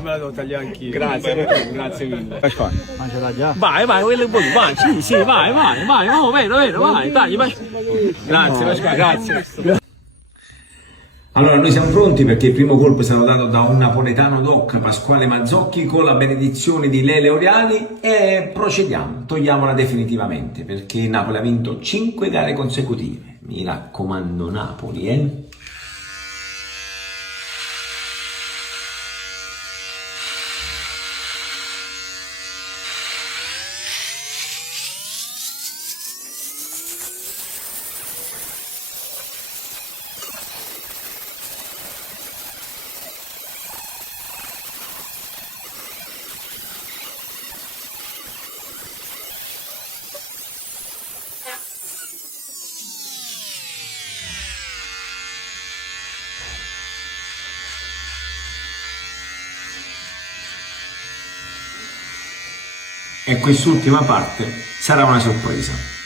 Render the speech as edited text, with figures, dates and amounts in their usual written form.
me la devo tagliare anch'io. Grazie mille. Ma ce l'ha già? Vai, quello è buono, vai, sì, vai, oh, vero, vai, tagli, vai. Grazie, Pasquale, grazie. Allora, noi siamo pronti perché il primo colpo è stato dato da un napoletano doc, Pasquale Mazzocchi, con la benedizione di Lele Oriali e procediamo, togliamola definitivamente perché il Napoli ha vinto 5 gare consecutive. Mi raccomando Napoli, E quest'ultima parte sarà una sorpresa.